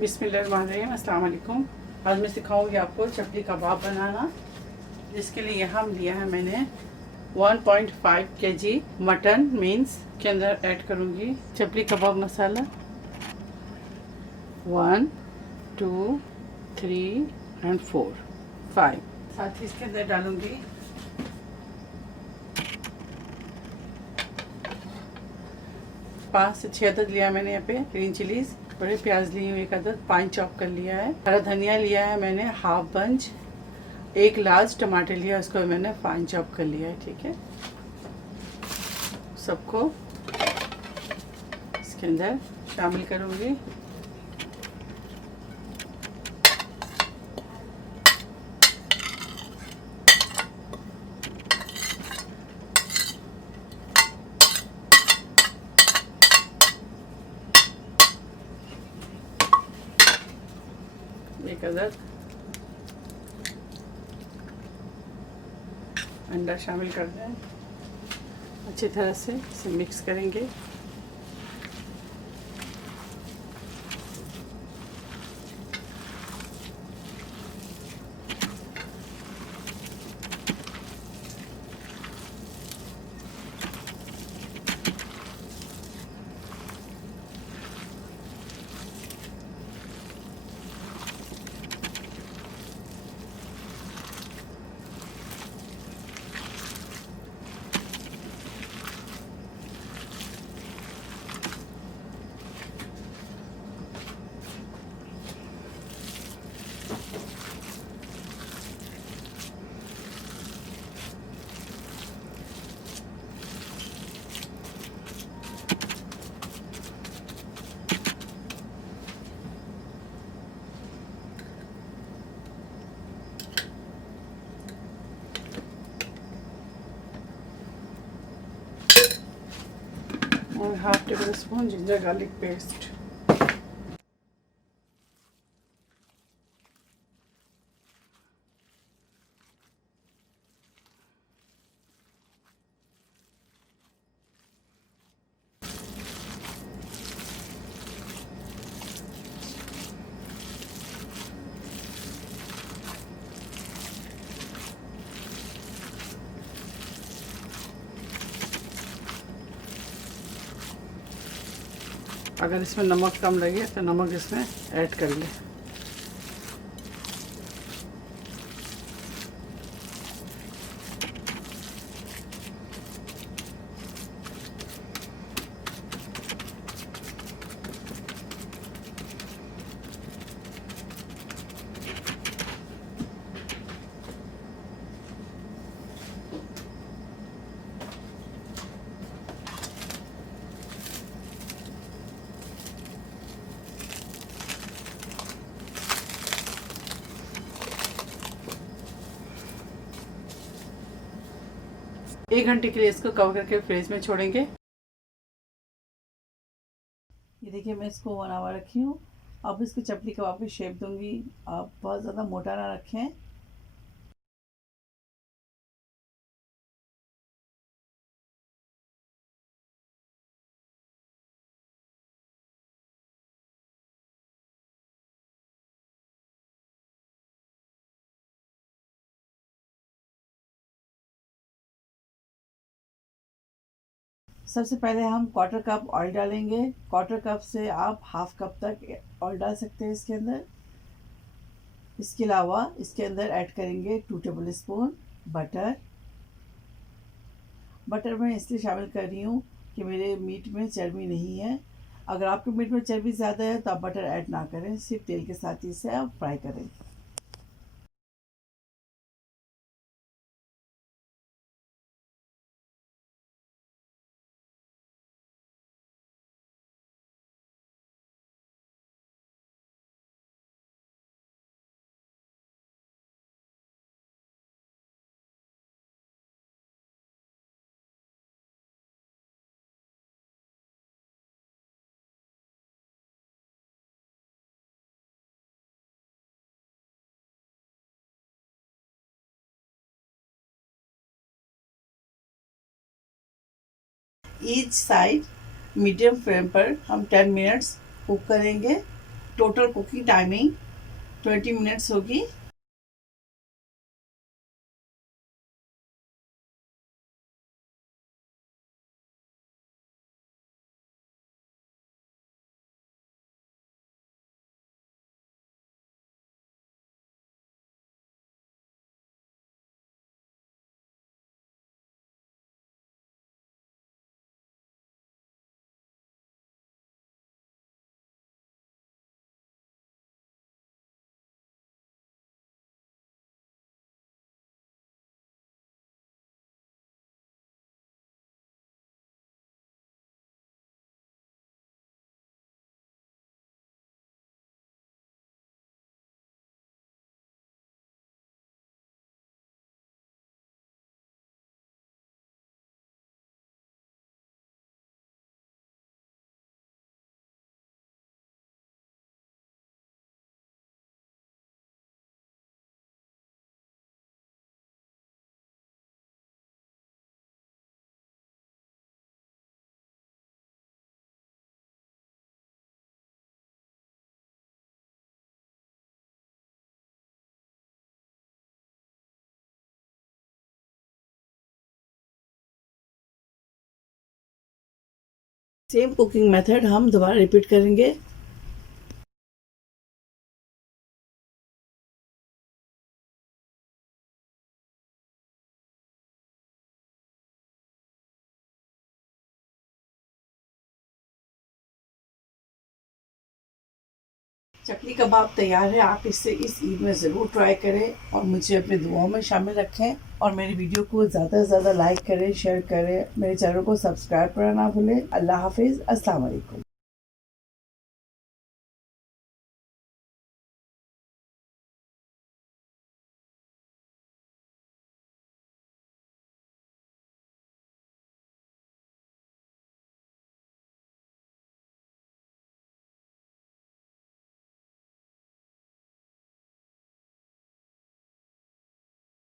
बिस्मिल्लाहिर्रहमानिर्रहीम, अस्सलाम वालेकुम। आज मैं सिखाऊंगी आपको चपली कबाब बनाना। जिसके लिए यहाँ लिया है मैंने 1.5 kg मटन मीन्स के अंदर ऐड करूँगी चपली कबाब मसाला 1 2 3 एंड 4 5। साथ ही इसके अंदर डालूँगी पाँच से 6 अदद लिया मैंने यहाँ पे ग्रीन चिलीज, बड़े प्याज लिए हुए एक अदद फाइन चॉप कर लिया है। हरा धनिया लिया है मैंने हाफ बंच, एक लार्ज टमाटर लिया, उसको मैंने फाइन चॉप कर लिया है। ठीक है, सबको इसके अंदर शामिल करूँगी। एक अदद अंडा शामिल कर दें, अच्छी तरह से इसे मिक्स करेंगे। और half table spoon ginger garlic paste. अगर इसमें नमक कम लगे तो नमक इसमें ऐड कर लें। एक घंटे के लिए इसको कवर करके फ्रिज में छोड़ेंगे। ये देखिए, मैं इसको 1 आवर रखी हूँ। अब इसको चपली कबाब की शेप दूंगी। आप बहुत ज़्यादा मोटा ना रखें। सबसे पहले हम क्वार्टर कप ऑयल डालेंगे। क्वार्टर कप से आप हाफ कप तक ऑयल डाल सकते हैं इसके अंदर। इसके अलावा इसके अंदर ऐड करेंगे 2 टेबल स्पून बटर। बटर मैं इसलिए शामिल कर रही हूँ कि मेरे मीट में चर्बी नहीं है। अगर आपके मीट में चर्बी ज़्यादा है तो आप बटर ऐड ना करें, सिर्फ तेल के साथ ही इसे आप फ्राई करें। ईच साइड मीडियम फ्लेम पर हम 10 मिनट्स कुक करेंगे। टोटल कुकिंग टाइमिंग 20 मिनट्स होगी। सेम कुकिंग मेथड हम दोबारा रिपीट करेंगे। चकली कबाब तैयार है। आप इस ईद में ज़रूर ट्राई करें और मुझे अपनी दुआओं में शामिल रखें और मेरी वीडियो को ज़्यादा से ज़्यादा लाइक करें, शेयर करें, मेरे चैनल को सब्सक्राइब करना ना भूलें। अल्लाह हाफिज़, अस्सलाम वालेकुम।